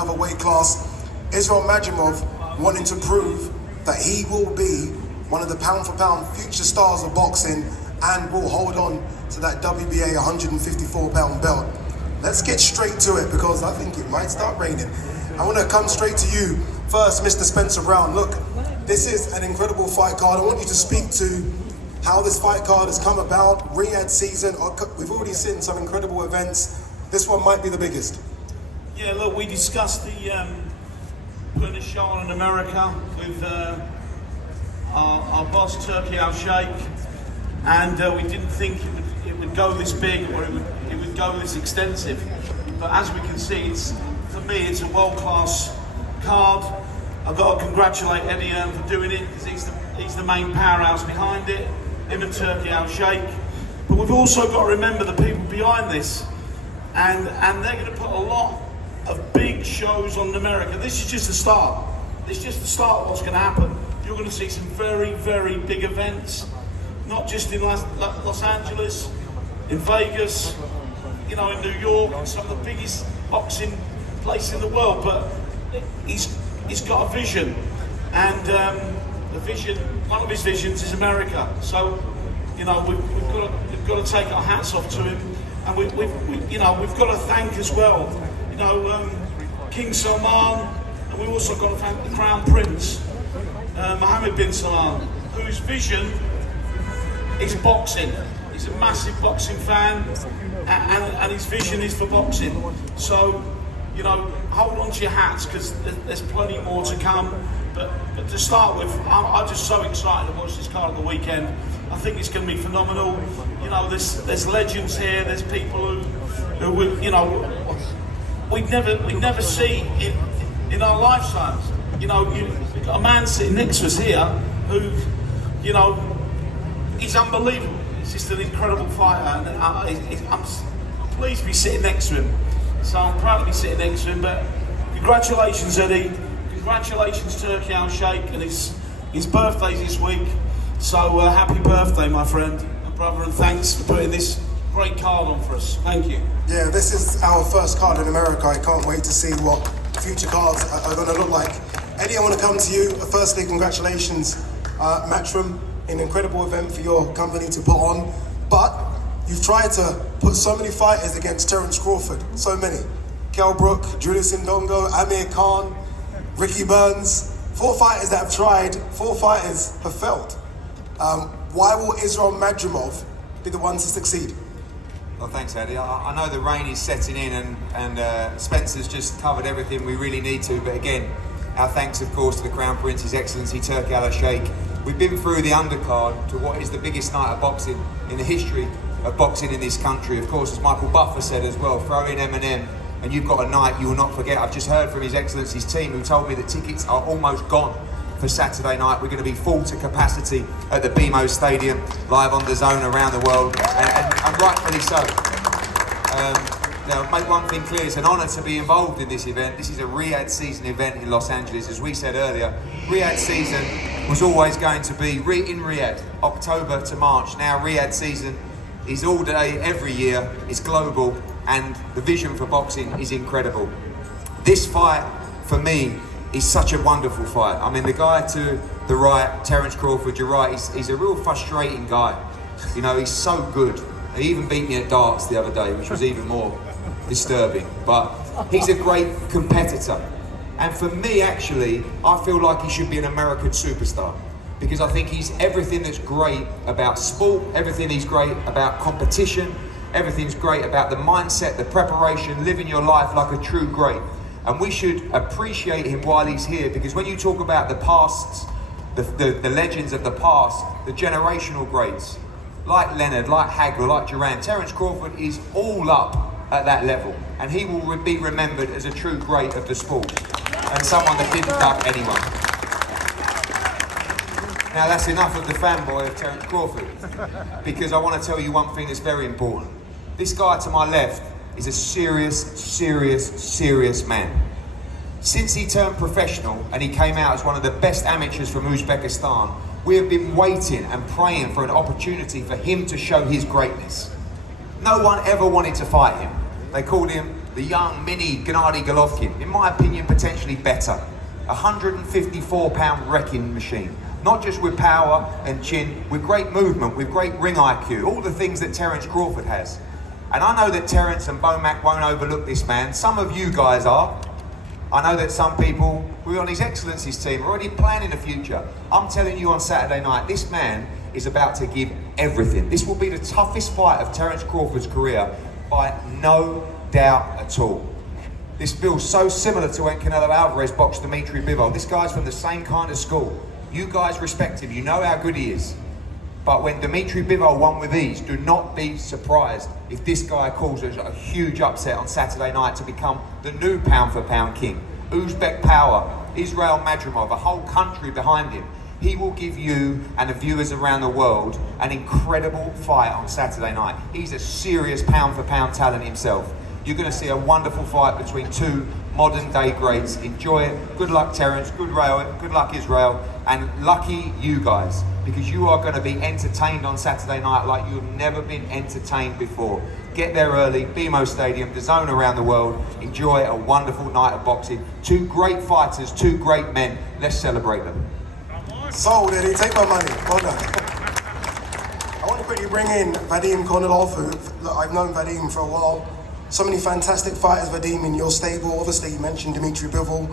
another weight class. Israil Madrimov wanting to prove that he will be one of the pound-for-pound future stars of boxing and will hold on to that WBA 154-pound belt. Let's get straight to it because I think it might start raining. I want to come straight to you first, Mr. Spencer Brown. Look, this is an incredible fight card. I want you to speak to how this fight card has come about, Riyadh season. We've already seen some incredible events. This one might be the biggest. Yeah, look, we discussed the putting a show on in America with our boss, Turkey Al-Sheikh, and we didn't think it would go this big or it would go this extensive. But as we can see, for me, it's a world-class card. I've got to congratulate Eddie for doing it because he's the main powerhouse behind it, him and Turkey Al-Sheikh. But we've also got to remember the people behind this, and they're going to put a lot of big shows on in America. This is just the start. This is just the start of what's going to happen. You're going to see some very, very big events, not just in Los Angeles, in Vegas, you know, in New York, some of the biggest boxing places in the world. But he's got a vision, and the vision, one of his visions is America. So, you know, we've got to take our hats off to him, and we've got to thank as well, you know, King Salman, and we've also got to thank the Crown Prince, Mohammed bin Salman, whose vision is boxing. He's a massive boxing fan, and his vision is for boxing. So, you know, hold on to your hats because there's plenty more to come. But to start with, I'm just so excited to watch this card on the weekend. I think it's going to be phenomenal. You know, there's legends here. There's people who you know, we'd never see in our lifetimes. You know, you've got a man sitting next to us here who, you know, he's unbelievable. He's just an incredible fighter, and I'm pleased to be sitting next to him. So I'm proud to be sitting next to him. But congratulations, Eddie. Congratulations, Turkey Al-Sheikh, and his birthday's this week. So happy birthday, my friend and brother, and thanks for putting this great card on for us. Thank you. Yeah, this is our first card in America. I can't wait to see what future cards are going to look like. Eddie, I want to come to you. Firstly, congratulations, Matchroom, an incredible event for your company to put on. But you've tried to put so many fighters against Terence Crawford, so many. Kell Brook, Julius Indongo, Amir Khan, Ricky Burns. 4 fighters that have tried, 4 fighters have failed. Why will Israil Madrimov be the one to succeed? Well, thanks, Eddie. I know the rain is setting in, and Spencer's just covered everything we really need to. But again, our thanks, of course, to the Crown Prince, His Excellency Turkey Al-Sheikh. We've been through the undercard to what is the biggest night of boxing in the history of boxing in this country. Of course, as Michael Buffer said as well, throw in Eminem, and you've got a night you will not forget. I've just heard from His Excellency's team who told me that tickets are almost gone for Saturday night. We're going to be full to capacity at the BMO Stadium, live on the zone around the world, and rightfully so. Now, make one thing clear, it's an honour to be involved in this event. This is a Riyadh season event in Los Angeles. As we said earlier, Riyadh season was always going to be in Riyadh, October to March. Now Riyadh season is all day, every year, it's global, and the vision for boxing is incredible. This fight, for me, is such a wonderful fight. I mean, the guy to the right, Terence Crawford, you're right, he's a real frustrating guy. You know, he's so good. He even beat me at darts the other day, which was even more disturbing. But he's a great competitor. And for me, actually, I feel like he should be an American superstar. Because I think he's everything that's great about sport, everything he's great about competition, everything's great about the mindset, the preparation, living your life like a true great. And we should appreciate him while he's here, because when you talk about the past, the legends of the past, the generational greats, like Leonard, like Hagler, like Duran, Terence Crawford is all up at that level. And he will be remembered as a true great of the sport, and someone that didn't duck anyone. Now that's enough of the fanboy of Terence Crawford, because I want to tell you one thing that's very important. This guy to my left is a serious man. Since he turned professional and he came out as one of the best amateurs from Uzbekistan, we have been waiting and praying for an opportunity for him to show his greatness. No one ever wanted to fight him. They called him the young mini Gennady Golovkin, in my opinion, potentially better. 154-pound wrecking machine. Not just with power and chin, with great movement, with great ring IQ, all the things that Terence Crawford has. And I know that Terence and Bomac won't overlook this man. Some of you guys are. I know that some people who are on His Excellency's team are already planning the future. I'm telling you on Saturday night, this man is about to give everything. This will be the toughest fight of Terence Crawford's career by no doubt at all. This feels so similar to when Canelo Alvarez boxed Dimitri Bivol. This guy's from the same kind of school. You guys respect him, you know how good he is. But when Dimitri Bivol won with ease, do not be surprised if this guy causes a huge upset on Saturday night to become the new pound-for-pound king. Uzbek power, Israil Madrimov, a whole country behind him. He will give you and the viewers around the world an incredible fight on Saturday night. He's a serious pound-for-pound talent himself. You're going to see a wonderful fight between two modern-day greats. Enjoy it. Good luck, Terence. Good luck, Israil. And lucky you guys, because you are going to be entertained on Saturday night like you've never been entertained before. Get there early, BMO Stadium, the zone around the world. Enjoy a wonderful night of boxing. Two great fighters, two great men. Let's celebrate them. Sold, Eddie. Take my money. Well done. I want to quickly bring in Vadim Kornilov, who, look, I've known Vadim for a while. So many fantastic fighters, Vadim, in your stable. Obviously, you mentioned Dimitri Bivol,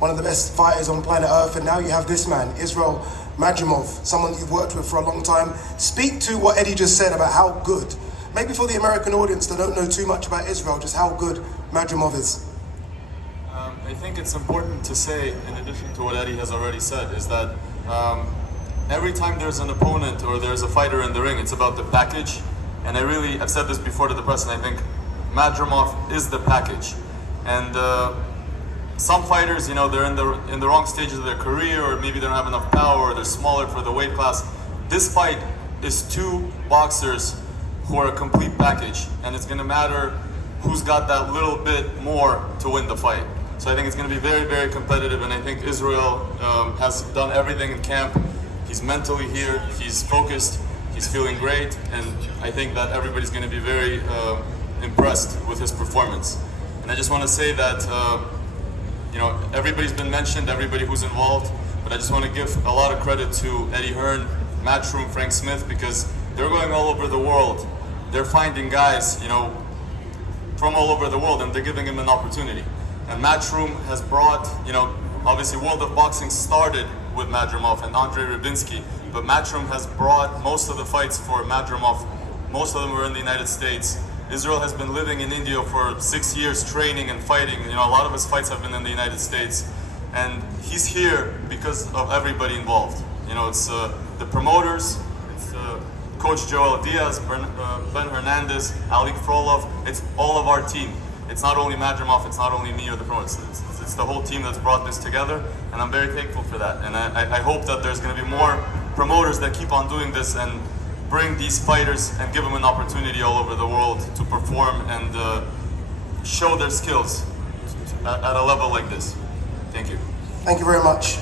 one of the best fighters on planet Earth, and now you have this man, Israil Madrimov, someone that you've worked with for a long time. Speak to what Eddie just said about how good, maybe for the American audience that don't know too much about Israil, just how good Madrimov is. I think it's important to say, in addition to what Eddie has already said, is that every time there's an opponent or there's a fighter in the ring, it's about the package. And I've said this before to the press, and I think Madrimov is the package. And some fighters, you know, they're in the wrong stages of their career, or maybe they don't have enough power, or they're smaller for the weight class. This fight is two boxers who are a complete package, and it's going to matter who's got that little bit more to win the fight. So I think it's going to be very, very competitive, and I think Israil has done everything in camp. He's mentally here, he's focused, he's feeling great, and I think that everybody's going to be very impressed with his performance. And I just want to say that you know, everybody's been mentioned, everybody who's involved, but I just want to give a lot of credit to Eddie Hearn, Matchroom, Frank Smith, because they're going all over the world. They're finding guys, you know, from all over the world, and they're giving him an opportunity. And Matchroom has brought, you know, obviously World of Boxing started with Madrimov and Andrei Rybinski, but Matchroom has brought most of the fights for Madrimov. Most of them were in the United States. Israil has been living in India for 6 years, training and fighting. You know, a lot of his fights have been in the United States. And he's here because of everybody involved. You know, it's the promoters, it's Coach Joel Diaz, Ben Hernandez, Alik Frolov. It's all of our team. It's not only Madrimov, it's not only me or the promoters. It's the whole team that's brought this together, and I'm very thankful for that. And I hope that there's going to be more promoters that keep on doing this and bring these fighters and give them an opportunity all over the world to perform and show their skills at a level like this. Thank you. Thank you very much.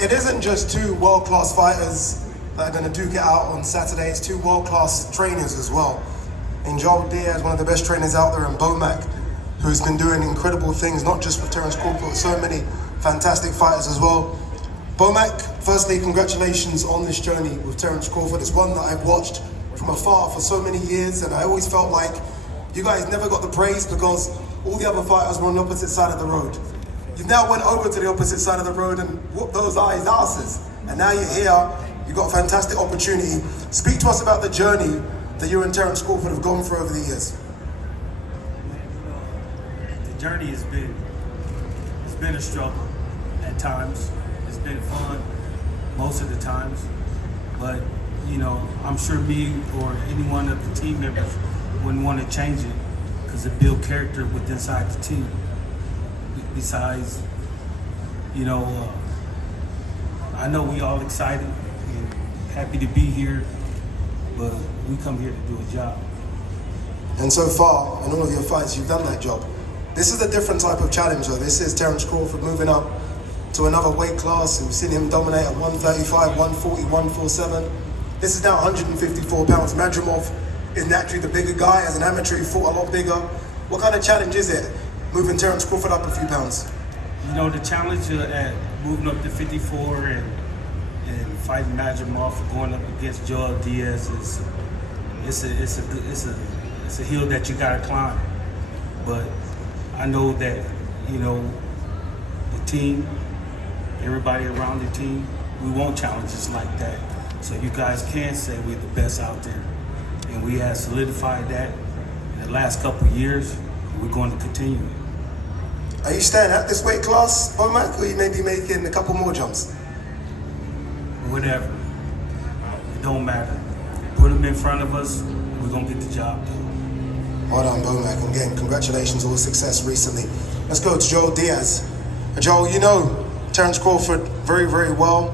It isn't just two world-class fighters that are going to duke it out on Saturday, it's two world-class trainers as well. And Joel Diaz, one of the best trainers out there, and Bomac, who's been doing incredible things, not just with Terence Crawford, but so many fantastic fighters as well. Bomac, firstly, congratulations on this journey with Terence Crawford. It's one that I've watched from afar for so many years, and I always felt like you guys never got the praise because all the other fighters were on the opposite side of the road. You've now went over to the opposite side of the road and whooped those asses. And now you're here, you've got a fantastic opportunity. Speak to us about the journey that you and Terence Crawford have gone through over the years. The journey has been a struggle at times. It's been fun most of the times, but you know, I'm sure me or any one of the team members wouldn't want to change it because it builds character within inside the team. Besides, you know, I know we all excited and happy to be here, but we come here to do a job. And so far, in all of your fights, you've done that job. This is a different type of challenge, though. This is Terence Crawford moving up to another weight class. We've seen him dominate at 135, 140, 147. This is now 154 pounds. Madrimov is naturally the bigger guy. As an amateur, he fought a lot bigger. What kind of challenge is it, moving Terence Crawford up a few pounds? You know, the challenge at moving up to 54 and fighting Madrimov for going up against Joel Diaz it's a hill that you gotta climb. But I know that, you know, the team, everybody around the team, we want challenges like that. So you guys can say we're the best out there. And we have solidified that in the last couple of years, and we're going to continue it. Are you staying at this weight class, Bomac, or you may be making a couple more jumps? Whatever. It don't matter. Put them in front of us, we're going to get the job done. Well done, Bomac. And again, congratulations on all the success recently. Let's go to Joel Diaz. Joel, you know Terence Crawford very, very well.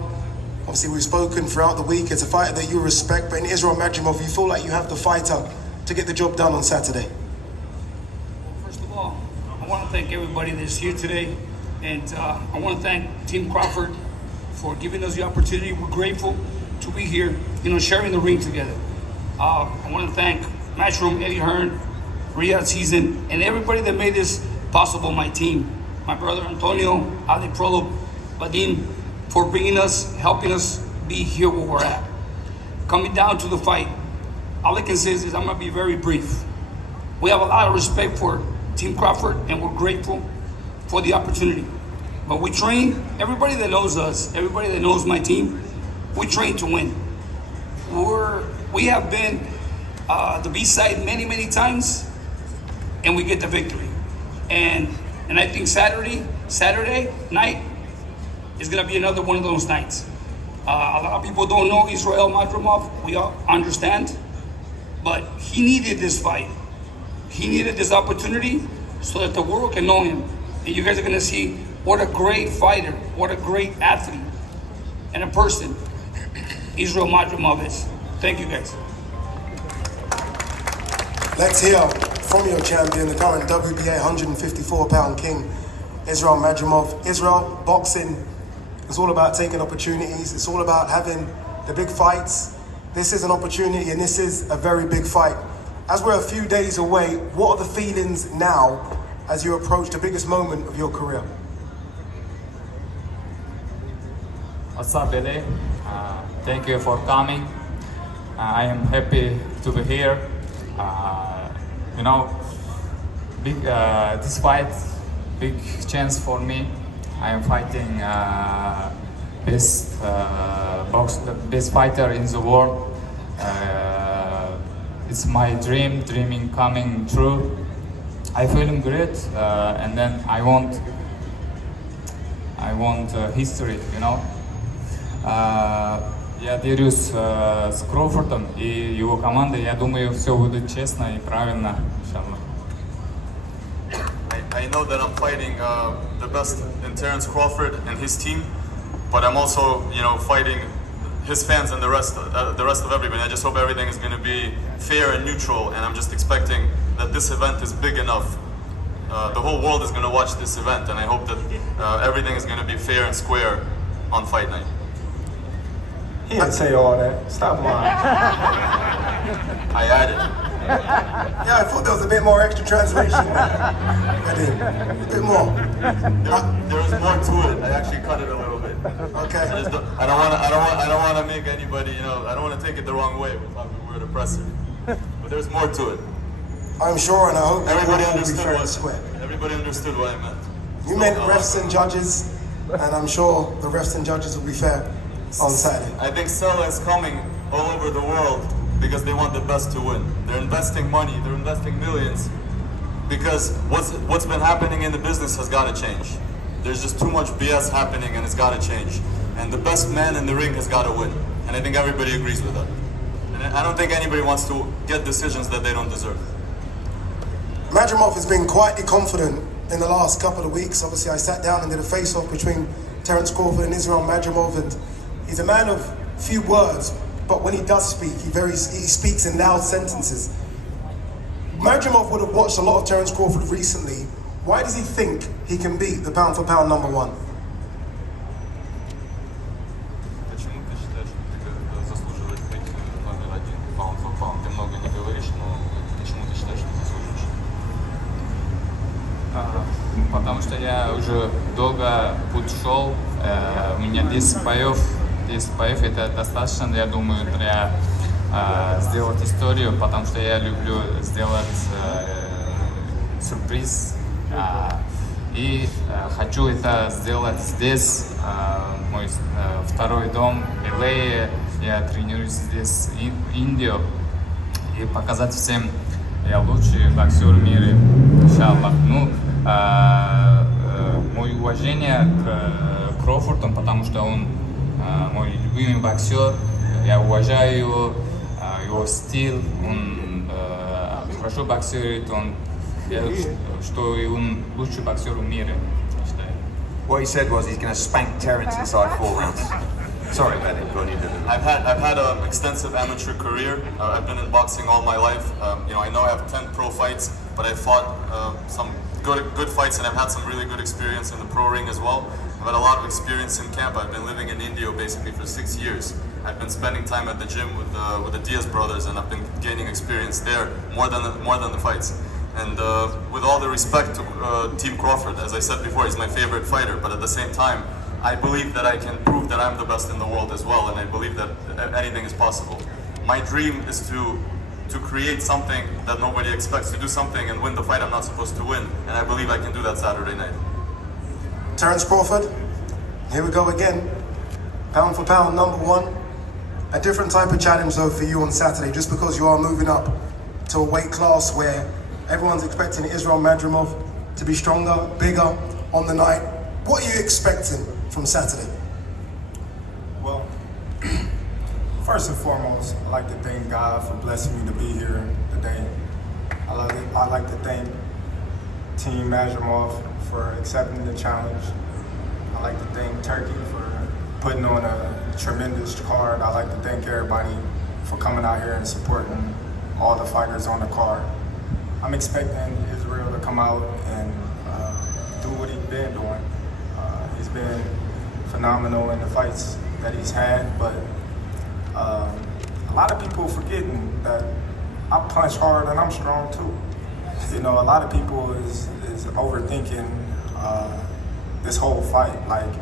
Obviously, we've spoken throughout the week. It's a fighter that you respect, but in Israil Madrimov, you feel like you have the fighter to get the job done on Saturday. Well, first of all, I want to thank everybody that's here today, and I want to thank Team Crawford for giving us the opportunity. We're grateful to be here, you know, sharing the ring together. I want to thank Matchroom, Eddie Hearn, Riyadh Season, and everybody that made this possible. My team, my brother Antonio, Ali Prolo, Vadim, for bringing us, helping us be here where we're at. Coming down to the fight, all I can say is I'm gonna be very brief. We have a lot of respect for Team Crawford, and we're grateful for the opportunity. But we train, everybody that knows us, everybody that knows my team, we train to win. We have been the B-side many, many times, and we get the victory. And I think Saturday night is gonna be another one of those nights. A lot of people don't know Israil Madrimov, we all understand, but he needed this fight. He needed this opportunity so that the world can know him. And you guys are gonna see what a great fighter, what a great athlete, and a person Israil Madrimov is. Thank you guys. Let's hear from your champion, the current WBA 154-pound king, Israil Madrimov. Israil, boxing is all about taking opportunities. It's all about having the big fights. This is an opportunity, and this is a very big fight. As we're a few days away, what are the feelings now as you approach the biggest moment of your career? What's up, Billy? Thank you for coming. I am happy to be here. You know, this fight, big chance for me. I am fighting best fighter in the world. It's my dreaming coming true. I feeling great, and then I want history, you know. Я делюсь с Кроуфордом и его командой. Я думаю, все будет честно и правильно. I know that I'm fighting the best in Terence Crawford and his team, but I'm also, you know, fighting his fans and the rest of everybody. I just hope everything is going to be fair and neutral, and I'm just expecting that this event is big enough. The whole world is going to watch this event, and I hope that everything is going to be fair and square on fight night. He didn't say all that. Stop lying. I added. Yeah, I thought there was a bit more extra translation there. A bit more. There is more to it. I actually cut it a little bit. Okay. I don't want to make anybody, you know, I don't want to take it the wrong way with the word oppressor. But there's more to it. I'm sure, and I hope Everybody will be understood fair and square. Everybody understood what I meant. You meant refs and judges, and I'm sure the refs and judges will be fair on Saturday. I think Sella is coming all over the world because they want the best to win. They're investing money, they're investing millions, because what's been happening in the business has got to change. There's just too much BS happening, and it's got to change. And the best man in the ring has got to win. And I think everybody agrees with that. And I don't think anybody wants to get decisions that they don't deserve. Madrimov has been quietly confident in the last couple of weeks. Obviously, I sat down and did a face-off between Terence Crawford and Israil Madrimov, and he's a man of few words, but when he does speak, he speaks in loud sentences. Madrimov would have watched a lot of Terence Crawford recently. Why does he think he can beat the pound-for-pound number one? Почему ты считаешь, что ты заслуживаешь быть номер один, pound for pound? Ты много не говоришь, но почему ты считаешь, что заслуживаешь? потому что я уже долго путь шел, у меня 10 боев это достаточно, я думаю, для сделать историю, потому что я люблю сделать сюрприз. И хочу это сделать здесь, мой второй дом, LA. Я тренируюсь здесь, в Индии, и показать всем, я лучший боксер в мире, иншаллах. Ну, мое уважение к Кроуфорду, потому что он мой любимый боксер, я уважаю его стиль, он хорошо боксирует, что он лучший боксер в мире. What he said was he's going to spank Terence inside 4 rounds. Sorry, Benny. I've had an extensive amateur career. I've been in boxing all my life. I know I have 10 pro fights, but I fought some good fights, and I've had some really good experience in the pro ring as well. I've had a lot of experience in camp. I've been living in India basically for 6 years. I've been spending time at the gym with the Diaz brothers, and I've been gaining experience there more than the fights. And with all the respect to Team Crawford, as I said before, he's my favorite fighter. But at the same time, I believe that I can prove that I'm the best in the world as well, and I believe that anything is possible. My dream is to create something that nobody expects, to do something and win the fight I'm not supposed to win, and I believe I can do that Saturday night. Terence Crawford, here we go again. Pound for pound, number one. A different type of challenge though for you on Saturday, just because you are moving up to a weight class where everyone's expecting Israil Madrimov to be stronger, bigger on the night. What are you expecting from Saturday? Well, first and foremost, I'd like to thank God for blessing me to be here today. I'd like to thank Team Madrimov for accepting the challenge. I'd like to thank Turkey for putting on a tremendous card. I'd like to thank everybody for coming out here and supporting all the fighters on the card. I'm expecting Israil to come out and do what he's been doing. He's been phenomenal in the fights that he's had, but a lot of people forgetting that I punch hard and I'm strong too. A lot of people is overthinking this whole fight, like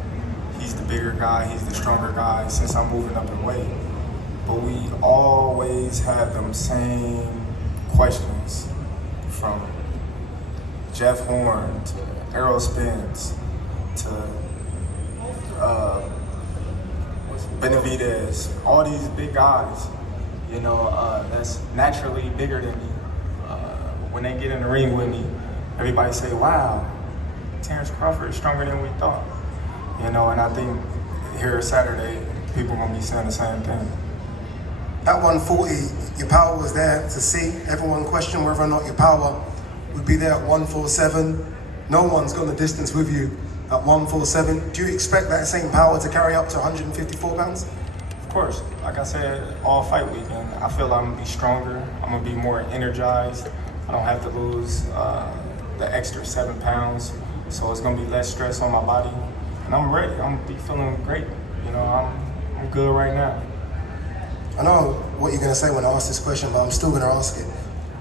he's the bigger guy, he's the stronger guy since I'm moving up in weight. But we always have them same questions, from Jeff Horn to Errol Spence to Benavidez, all these big guys, that's naturally bigger than me. When they get in the ring with me, everybody say, wow, Terence Crawford is stronger than we thought. And I think here Saturday, people are gonna be saying the same thing. At 140, your power was there to see. Everyone questioned whether or not your power would be there at 147. No one's gone the distance with you at 147. Do you expect that same power to carry up to 154 pounds? Of course, like I said, all fight weekend, I feel I'm gonna be stronger. I'm gonna be more energized. I don't have to lose the extra 7 pounds, so it's gonna be less stress on my body. And I'm ready. I'm gonna be feeling great. I'm good right now. I know what you're going to say when I ask this question, but I'm still going to ask it.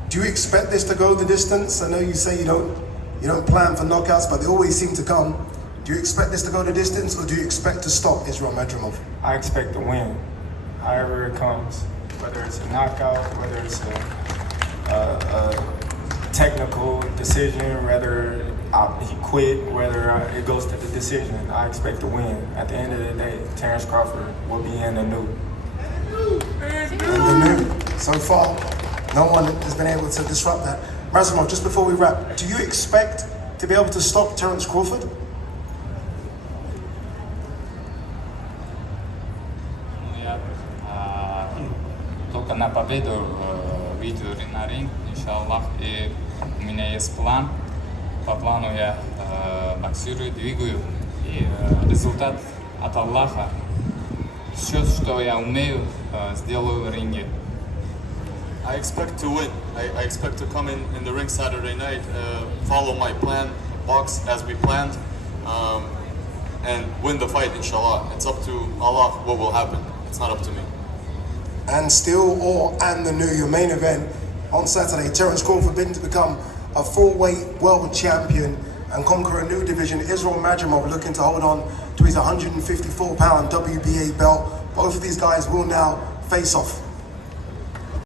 Do you expect this to go the distance? I know you say you don't plan for knockouts, but they always seem to come. Do you expect this to go the distance, or do you expect to stop Israil Madrimov? I expect to win, however it comes. Whether it's a knockout, whether it's a technical decision, whether he quit, whether it goes to the decision, I expect to win. At the end of the day, Terence Crawford will be in the new. And the new, so far, no one has been able to disrupt that. Madrimov, just before we wrap, do you expect to be able to stop Terence Crawford? Я только на победу выйду на ринг, иншаллах, и у меня есть план. По плану я боксирую, двигаю, и результат от Аллаха. Все, что я умею, сделаю в ринге. I expect to win. I expect to come in the ring Saturday night, follow my plan, box as we planned, and win the fight, inshallah. It's up to Allah what will happen. It's not up to me. And still, and the new, your main event on Saturday, Terence Crawford bidding to become a full-weight world champion. and conquer a new division. Israil Madrimov looking to hold on to his 154-pound WBA belt. Both of these guys will now face off.